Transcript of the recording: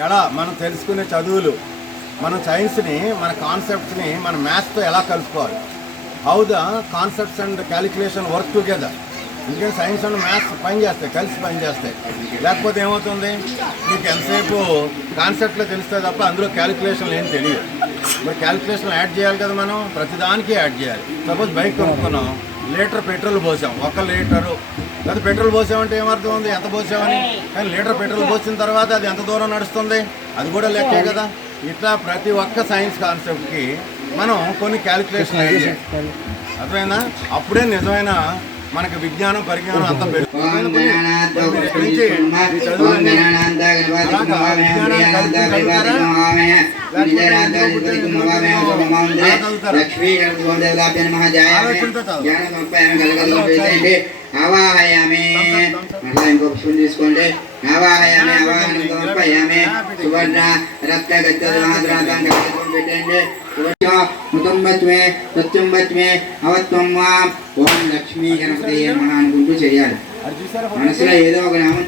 ఎలా మనం తెలుసుకునే చదువులు, మన సైన్స్ని, మన కాన్సెప్ట్స్ని మన మ్యాథ్స్తో ఎలా కలుపుకోవాలి, how the concepts and calculation work together. ఎందుకంటే సైన్స్ అండ్ మ్యాథ్స్ పనిచేస్తాయి, కలిసి పనిచేస్తాయి. లేకపోతే ఏమవుతుంది, మీకు ఎంతసేపు కాన్సెప్ట్లో తెలుస్తుంది తప్ప అందులో క్యాలిక్యులేషన్లు ఏం తెలియదు. మరి క్యాలిక్యులేషన్ యాడ్ చేయాలి కదా, మనం ప్రతిదానికి యాడ్ చేయాలి. సపోజ్ బైక్ కొనుక్కున్నాం, లీటర్ పెట్రోల్ పోసాం, 1 లీటరు. లేదా పెట్రోల్ పోసామంటే ఏమర్థం ఉంది, ఎంత పోసామని. కానీ లీటర్ పెట్రోల్ పోసిన తర్వాత అది ఎంత దూరం నడుస్తుంది, అది కూడా లెక్కే కదా. ఇట్లా ప్రతి ఒక్క సైన్స్ కాన్సెప్ట్కి మనం కొన్ని క్యాలిక్యులేషన్ యాడ్ చేయాలి. అర్థమైందా? అప్పుడే నిజమైన మనకి విజ్ఞానం, పరిజ్ఞానం అంతా పెరుగుతుంది. ఆవాహయామి. మళ్ళీ ఇంకొక స్పూన్ తీసుకోండి. ఆవాహయామి, ఆవాహనం సమర్పయామి. సువర్ణ రక్త గచ్చద్రాంతం పెట్టండి. ముతుంబత్మే ప్రత్యుంబత్మే అవత్వం ఓం లక్ష్మీ గణపతి నమః అనుకుంటూ చేయాలి. మనసులో ఏదో ఒక నామం